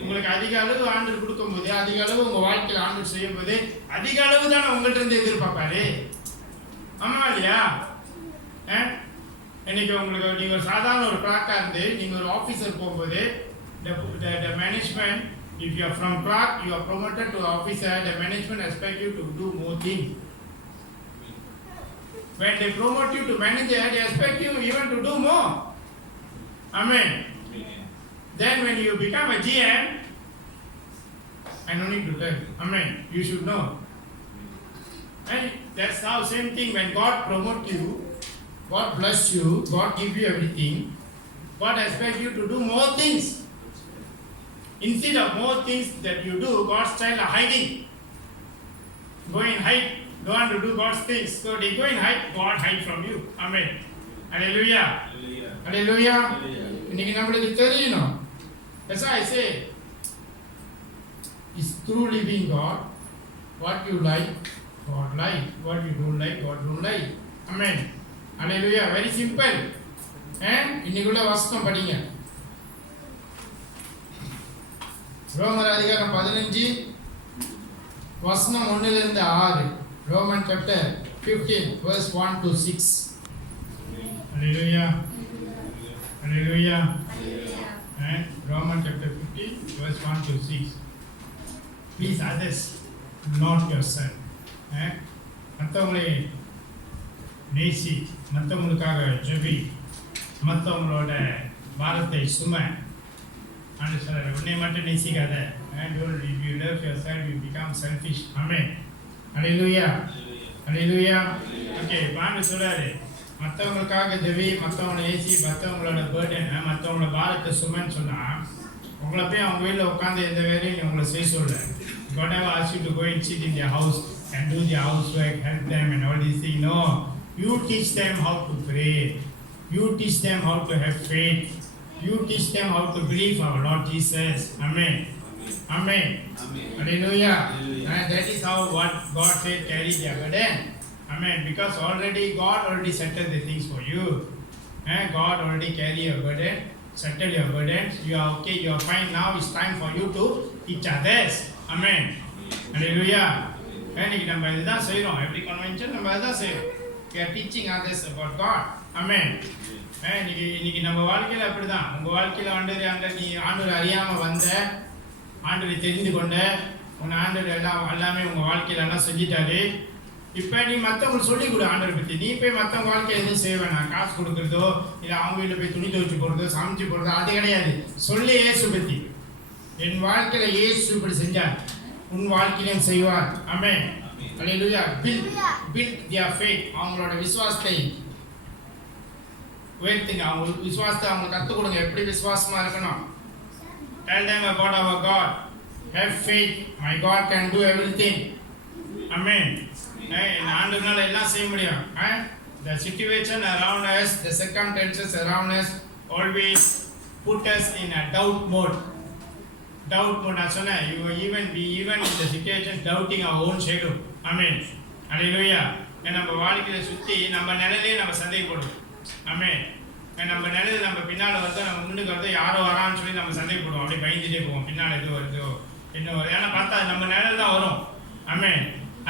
உங்களுக்கு அதிக அளவு ஆண்டவர் கொடுக்கும்போது, அதிக அளவு உங்க வாழ்க்கையில் ஆண்டவர் செய்யும்போது, அதிக அளவு தான் உங்கள்கிட்ட இருந்து எதிர்பார்ப்பாரு. ஆமா இல்லையா? இன்னைக்கு உங்களுக்கு நீங்க ஒரு சாதாரண ஒரு கிளார்க்கா இருந்து நீங்க ஒரு ஆபீசர் போகும்போது, the management, if you are from clerk, you are promoted to officer, the management expect you to do more things. When they promote you to manager, they expect you even to do more. Amen. Then when you become a GM, I don't need to tell you. Amen. You should know. And that's how same thing when God promote you, God bless you, God give you everything, God expect you to do more things. Instead of more things that you do, God's child are hiding. Go and hide. Don't want to do God's things. So they go and hide. God hide from you. Amen. Hallelujah. Hallelujah. இன்னைக்கு நம்மளுக்கு தெரியணும். That's why I say, it's through living God. What you like, God like. What you don't like, God don't like. Amen. Hallelujah. Very simple. இன்னைக்குள்ள வசனம் படிங்க. ரோமர் அதிகாரம் 15 வசனம் 1 ல இருந்து 6. Roman chapter 15 verse 1 to 6. Hallelujah. Hallelujah. And Roman chapter 15 verse 1 to 6. Please others, not yourself. மற்றவங்களை நேசி, மற்றவங்களுக்காக ஜெபி, மற்றவங்களோட பாரத்தை சும. ஆண்டு சொல்ற உன்னை மட்டும் நேசிக்காத. And if you love yourself, you become selfish. Amen. Hallelujah. Hallelujah. Okay, ஆண்டு சொல்றாரு மற்றவங்களுக்காக ஜெபி, மற்றவங்களை நேசி, மற்றவங்களோட burden, மற்றவங்களோட பாரத்தை சுமன்னு சொன்னா, உங்களை போய் அவங்க வீட்டில் உட்காந்து எந்த வேலையும் உங்களை செய்ய சொல்ல. God never asked you to go and sit in their house and do their housework, help them and all these things. No, you teach them how to pray. You teach them how to have faith. You teach them how to believe our Lord Jesus. Amen. Amen. Hallelujah. And that is how what God said, carry their burden. Amen. Because already God already settled the things for you. God already carry your burden, settle your burdens. You are okay, you are fine. Now it's time for you to teach others. Amen. Hallelujah. இன்னைக்கு நம்ம இதுதான் செய்கிறோம். எவ்ரி கன்வென்ஷன் நம்ம இதுதான் செய்கிறோம். We are teaching others about God. Amen. இன்னைக்கு நம்ம வாழ்க்கையில் அப்படிதான். உங்கள் வாழ்க்கையில் ஆண்டவர் அறியாமல் வந்த, ஆண்டவரை தெரிந்து கொண்ட, உன் ஆண்டவர் எல்லாமே உங்கள் வாழ்க்கையில் எல்லாம் செஞ்சிட்டாரு. இப்போ நீ மற்றவங்களுக்கு சொல்லிக் கொடு ஆண்டவரை பற்றி. நீ போய் மற்றவங்க வாழ்க்கையில் எதுவும் செய்ய வேணாம். காசு கொடுக்குறதோ இல்லை அவங்க வீட்டில் போய் துணி துவைச்சு போடுறதோ சமைச்சு போடுறதோ அது கிடையாது. சொல்லி இயேசு பற்றி. என் வாழ்க்கையில் இயேசு இப்படி செஞ்சார், உன் வாழ்க்கையிலும் செய்வார். ஆமென். ஹல்லேலூயா. build their faith. அவங்களோட விசுவாசத்தை உயர்த்துங்க. அவங்க விசுவாசத்தை அவங்களுக்கு கற்றுக் கொடுங்க. எப்படி விசுவாசமா இருக்கணும். Tell them about our God. Have faith. My God can do everything. Amen. ஆண்டவரால எல்லாம் செய்ய முடியும். The situation around us, the circumstances around us always put us in a doubt mode. Doubt mode. நான் சொன்னேன், we even in the situation doubting our own shadow. Amen. Hallelujah. நம்ம வாழ்க்கையில சுத்தி நம்ம நிலையிலே நம்ம சந்தேகப்படுவோம். Amen. நம்ம நிலையில நம்ம பின்னால வருது, நம்ம முன்னுக்கு வருது, யாரோ வரான்னு சொல்லி நம்ம சந்தேகப்படுவோம். அப்படியே பயந்துட்டே போவோம். பின்னால எது வருதோ என்ன வரும். ஏன்னா பார்த்தா நம்ம நிலையில தான் வரும். Amen.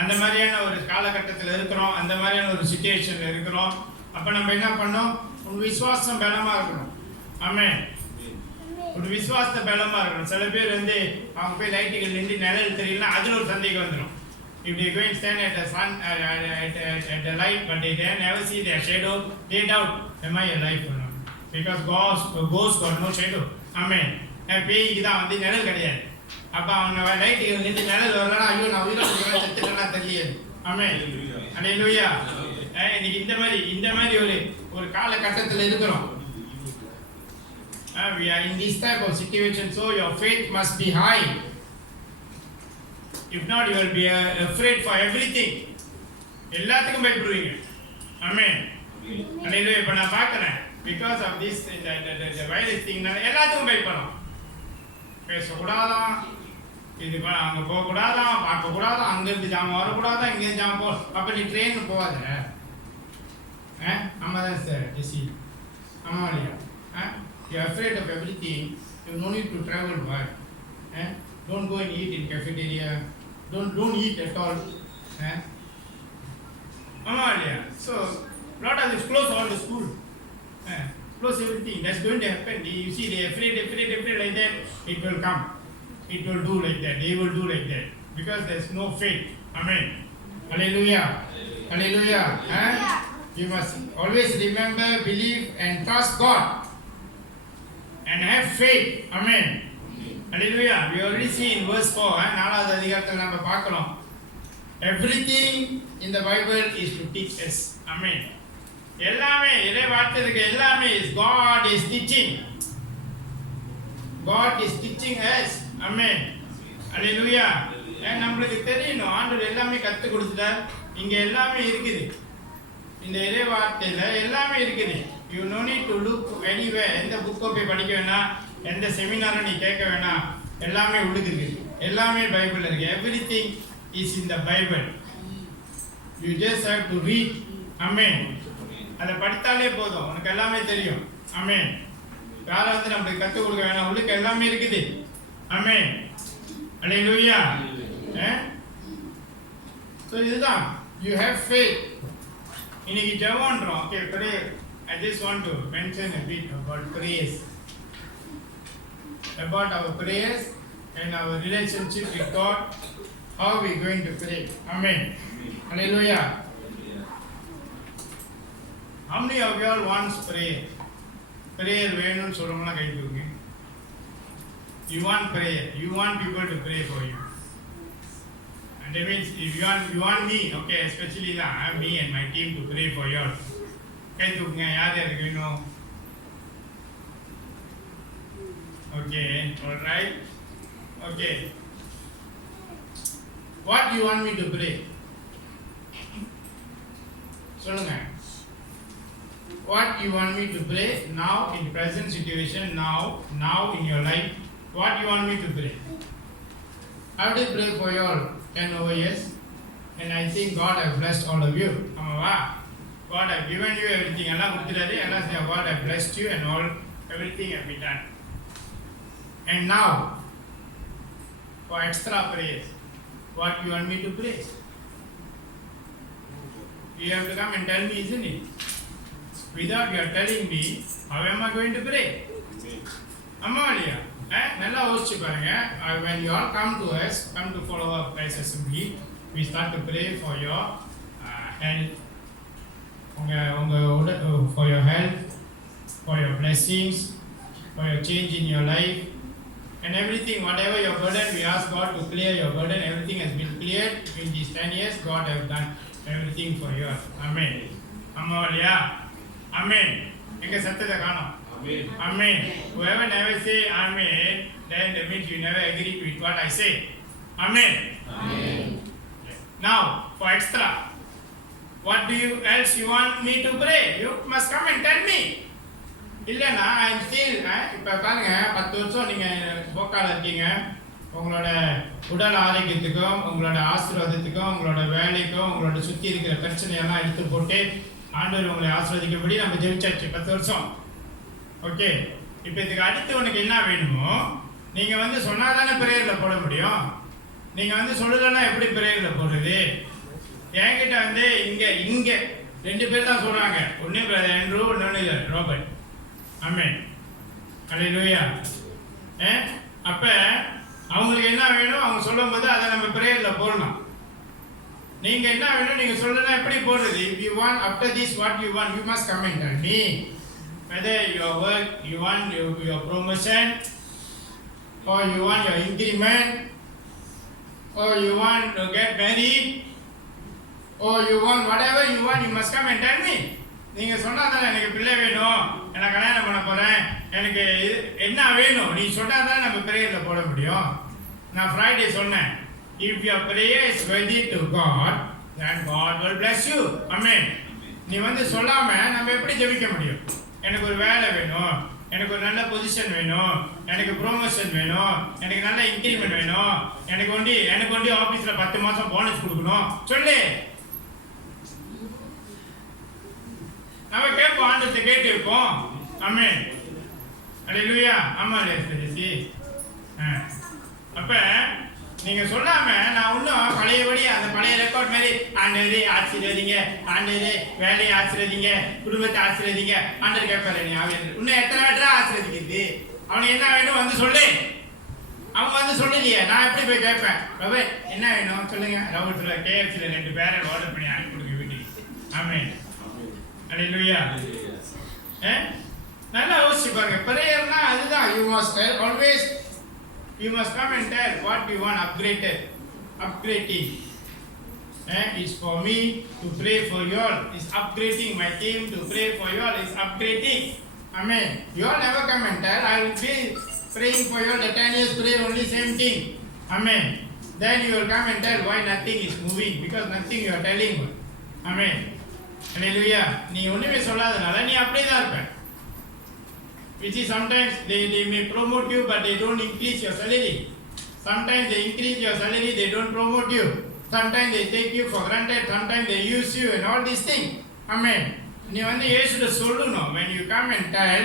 அந்த மாதிரியான ஒரு காலகட்டத்தில் இருக்கிறோம், அந்த மாதிரியான ஒரு சிச்சுவேஷன்ல இருக்கிறோம். அப்ப நம்ம என்ன பண்ணோம்? ஒரு விசுவாசம் பலமா இருக்கணும். ஆமென். ஒரு விசுவாசத்தை பலமா இருக்கணும். சில பேர் அவங்க போய் லைட்டுகள் நின்று நிழல் தெரியல, அதுல ஒரு சந்தேகம் வந்துடும். If they go and stand at the sun at the light, but they never see their shadow, they doubt, am I alive or not? Because ghosts got no shadow. Amen. பேய்க்கு தான் நிழல் கிடையாது. அப்ப அவங்க லைட்டுகள் நின்று நிழல் வரலன்னா, ஐயோ நான் உயிரோடு செத்துட்டேன்னா தெரியாது. ஆமென். ஹல்லேலூயா. இன்னைக்கு இந்த மாதிரி ஒரு காலகட்டத்தில் இருக்கிறோம். We are in this type of situation, so your faith must be high. If not, you will be afraid for everything. எல்லாத்துக்கும் பயப்படுவீங்க. ஆமென். ஹல்லேலூயா. இப்ப நான் பார்க்கிறேன், because of this the virus thing, எல்லாத்துக்கும் பயப்படுறோம். பேசக்கூடாதான், இது அங்கே போகக்கூடாதான், பார்க்கக்கூடாதான், அங்கேருந்து ஜாமான் வரக்கூடாதான், இங்கேருந்து ஜாமான் போ. அப்போ நீ ட்ரெயினில் போகாத. ஆமாம் தான் சார் ஜெசி, ஆமாம் இல்லையா? You are afraid of everything, you no need to travel boy. Don't go and eat in cafeteria. Don't eat at all. Amalia. So lot of this close all the school. Close everything. That's going to happen. You see, they afraid like that. It will come. It will do like that. They will do like that because there's no faith. Amen. Hallelujah. Hallelujah. You must always remember, believe, and trust God, and have faith. Amen. Hallelujah. We already see in verse 4, நாலாவது அதிகாரத்தில் நம்ம பார்க்கிறோம். Everything in the Bible is to teach us. Amen. எல்லாமே இறை வார்த்தைக்கு எல்லாமே is God is teaching. God is teaching us. Amen. Hallelujah. நம்மளுக்கு தெரியணும் ஆண்டவர் எல்லாமே கற்றுக் கொடுத்துட்டார். இங்க எல்லாமே இருக்குது. இந்த இறை வார்த்தையில எல்லாமே இருக்குது. You no need to look anywhere. எந்த புக்கை போய் படிக்க வேணாம், எந்த செமினாரும் நீ கேட்க வேணாம், எல்லாமே உள்ளுக்கு இருக்கு. எல்லாமே பைபிள் இருக்கு. Everything is in the Bible. You just have to read. Amen. அதை படித்தாலே போதும், உனக்கு எல்லாமே தெரியும். Amen. யாரும் வந்து நம்மளுக்கு கற்றுக் கொடுக்க வேணாம், உள்ளுக்கு எல்லாமே இருக்குது. Amen. Hallelujah. So இதுதான், you have faith. இன்னைக்கு ஜெபம்ன்றோம். Okay, pray. I just want to mention a bit about prayers. About our prayers and our relationship with God. How we going to pray? Amen. Hallelujah. How many of you all wants prayer? Prayer வேணும்னு சொல்றவங்களா கை தூக்குங்க. You want prayer. You want people to pray for you. And that means if you want me, okay, especially me and my team to pray for you. கை தூக்குங்க. யார் யாருக்கு வேணும்? Okay, all right. Okay. What do you want me to pray? சொல்லுங்க. What you want me to pray now in present situation, now in your life? What you want me to pray? I will pray for you all. 10 over years, and I think God has blessed all of you. Amava. God has given you everything. Allah kudutharu. Allah says God has blessed you and all everything has been done. And now, for extra prayers, what you want me to pray? You have to come and tell me, isn't it? Without you are telling me, how am I going to pray? Amalia, நல்லா யோசிச்சு பாருங்க. When you all come to us, come to follow up Christ Assembly, we start to pray for your health, for your health, for your blessings, for your change in your life. And everything, whatever your burden, we ask God to clear your burden. Everything has been cleared in these 10 years. God has done everything for you. Amen. Amalia. Amen. எங்க சத்தத்தை காணோம். Amen. Whoever never say Amen, then that means you never agree with what I say. Amen. Amen. Now, for extra, what do you else you want me to pray? You must come and tell me. இல்லைன்னா ஐம் ஸ்டில். இப்போ பாருங்க, 10 வருஷம் நீங்கள் போக்கால இருக்கீங்க. உங்களோட உடல் ஆரோக்கியத்துக்கும், உங்களோட ஆசீர்வாதத்துக்கும், உங்களோட வேலைக்கும், உங்களோட சுற்றி இருக்கிற பிரச்சனையெல்லாம் எடுத்து போட்டு ஆண்டவர் உங்களை ஆசீர்வதிக்கும்படி நம்ம ஜெபிச்சாச்சு 10 வருஷம். ஓகே, இப்போ இதுக்கு அடுத்து உனக்கு என்ன வேணுமோ நீங்கள் வந்து சொன்னால் தானே பிரேயரில் போட முடியும். நீங்கள் வந்து சொல்லலைன்னா எப்படி பிரேயரில் போடுறது? என்கிட்ட வந்து இங்கே 2 பேர் தான் சொல்கிறாங்க. ஒன்று பிரதர் ஆண்ட்ரூ, இன்னொன்று ராபர்ட். ஆமென். ஹல்லேலூயா. அப்போ அவங்களுக்கு என்ன வேணும் அவங்க சொல்லும்போது அதை நம்ம பிரேயரில் போடலாம். நீங்கள் என்ன வேணும் நீங்கள் சொல்லலாம், எப்படி போடுறது? If you want after this what you want, you must come and tell me. Whether your work, you want your promotion, or you want your increment, or you want to get married, or you want whatever you want, you must come and tell me. நீங்கள் சொன்னால் தானே எனக்கு பிள்ளை வேணும், நான் கல்யாணம் பண்ண போகிறேன், எனக்கு என்ன வேணும் நீ சொன்னால் தானே நம்ம ப்ரேயரில் போட முடியும். நான் ஃப்ரைடே சொன்னேன், if your prayer is ready to God, then God will bless you. Amen. நீ வந்து சொல்லாமல் நம்ம எப்படி ஜெபிக்க முடியும்? எனக்கு ஒரு வேலை வேணும், எனக்கு ஒரு நல்ல பொசிஷன் வேணும், எனக்கு ப்ரொமோஷன் வேணும், எனக்கு நல்ல இன்க்ரிமெண்ட் வேணும், எனக்கு ஒண்டி ஆபீஸ்ல 10 மாசம் போனஸ் கொடுக்கணும் சொல்லு. நம்ம கேட்போம், ஆண்டத்தை கேட்டு வைப்போம். ஆமென். அல்லேலூயா. ஆமா ஜெசி. அப்ப நீங்க சொல்லாம நான் இன்னும் பழையபடி அந்த பழைய ரெக்கார்ட் மாதிரி ஆண்டவரே ஆசீர்வதிங்க, ஆண்டவரே வேலையை ஆசீர்வதிங்க, குடும்பத்தை ஆசீர்வதிங்க ஆண்டவர் கேட்பாரு. நீ அவன் இன்னும் எத்தனை வாட்டா ஆசீர்வதிக்கிறது? அவனுக்கு என்ன வேணும் வந்து சொல்லு. அவங்க வந்து சொல்லலையே, நான் எப்படி போய் கேட்பேன்? ரவி என்ன வேணும் சொல்லுங்க. ரவுட்ல KFCல 2 பேரல் ஆர்டர் பண்ணி அனுப்பி கொடுக்க வீட்டுக்கு. ஆமென். அல்லேலூயா. நல்லா யோசிச்சு பாருங்க. பிரேயர்னா அதுதான். You must come and tell what you want upgrading. Is for me to pray for you all. Is upgrading my team to pray for you all. Is upgrading. Amen. You all never come and tell. I will be praying for you all. The 10 years pray only same thing. Amen. Then you will come and tell why nothing is moving, because nothing you are telling. Amen. Hallelujah. நீ ஒண்ணுமே சொல்லாதனால நீ அப்படியே தான் இருப்ப. Which is sometimes they may promote you but they don't increase your salary. Sometimes they increase your salary, they don't promote you. Sometimes they take you for granted, sometimes they use you and all these things. Amen. நீ வந்து இயேசுவை சொல்லணும். When you come and tell,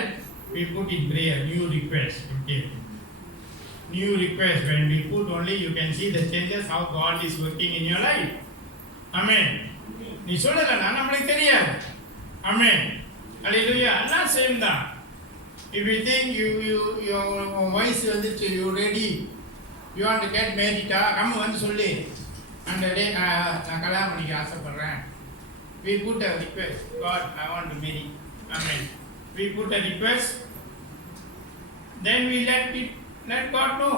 we put in prayer, new request. Okay. New request. When we put only, you can see the changes, how God is working in your life. Amen. நீ சொல்லலன்னா நம்மளுக்கு தெரியாது. Amen. Hallelujah. எல்லாம் சேம் தான். If you think your voice வந்துச்சு, you ready, you want to get married, நம்ம வந்து சொல்லு, அந்த டே நான் கல்யாணம் பண்ணிக்க ஆசைப்படுறேன். We put a request, God, I want to marry. Amen. We put a request, then we let God know.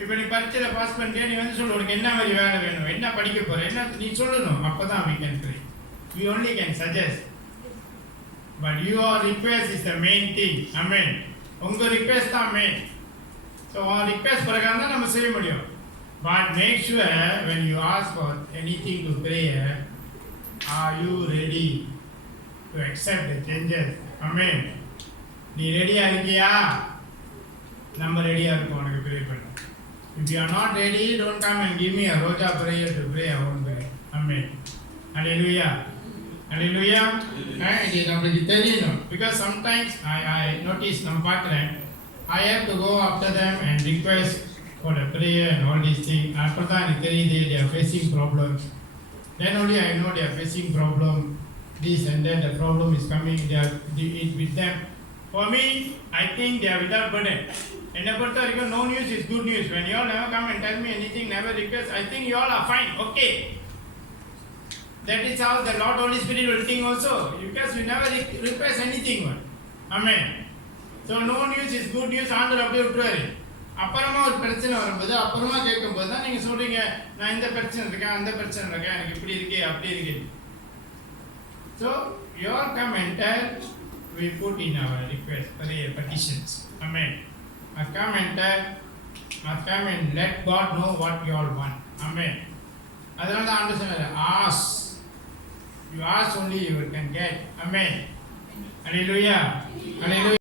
இப்போ நீ பரீட்சையில் பாஸ் பண்ணிட்டே, நீ வந்து சொல்லு உனக்கு என்ன மாதிரி வேலை வேணும், என்ன படிக்க போற, என்ன நீ சொல்லணும். அப்பதான் we can pray. We only can suggest. But your request is the main thing. Amen. உங்க request தான் main. So our request பிரகாரம் தான் நம்ம செய்ய முடியும். But make sure when you ask for anything to prayer, are you ready to accept the changes? Amen. நீ ரெடியா இருக்கியா? நம்ம ரெடியா இருக்கோம் உனக்கு ப்ரே பண்ண. If you are not ready, don't come and give me a roja prayer to pray. I won't pray. Amen. Hallelujah. Hallelujah. இது நம்மளுக்கு தெரியணும். Because sometimes I notice நம்ம பார்க்குறேன், I have to go after them and request for the prayer and all these things. அப்பதான் எனக்கு தெரியுது they are facing problems. Then only I know they are facing problem. This and then the problem is coming. They are with them. For me, I think they are without burden. என்னை பொறுத்த வரைக்கும் no news is good news. When you all never come and tell me anything, never request, I think you all are fine. Okay. That is how the Lord Holy Spirit will think also, because you never request anything. Amen. So no news is good news. ஆண்டவர் அப்படியே விட்டுருவாரு. அப்புறமா ஒரு பிரச்சனை வரும்போது அப்புறமா கேட்கும்போது தான் நீங்க சொல்றீங்க, நான் இந்த பிரச்சனை இருக்கேன், அந்த பிரச்சனை இருக்கேன், எனக்கு இப்படி இருக்கே அப்படி இருக்கு. So you all come and tell, we put in our request, prayer, petitions. Amen. Must come and tell, must come and let God know what you all want. Amen. அதனால தான் ஆண்டவர் சொன்னாரு, ask. You ask only, you can get. Amen. Hallelujah. Hallelujah.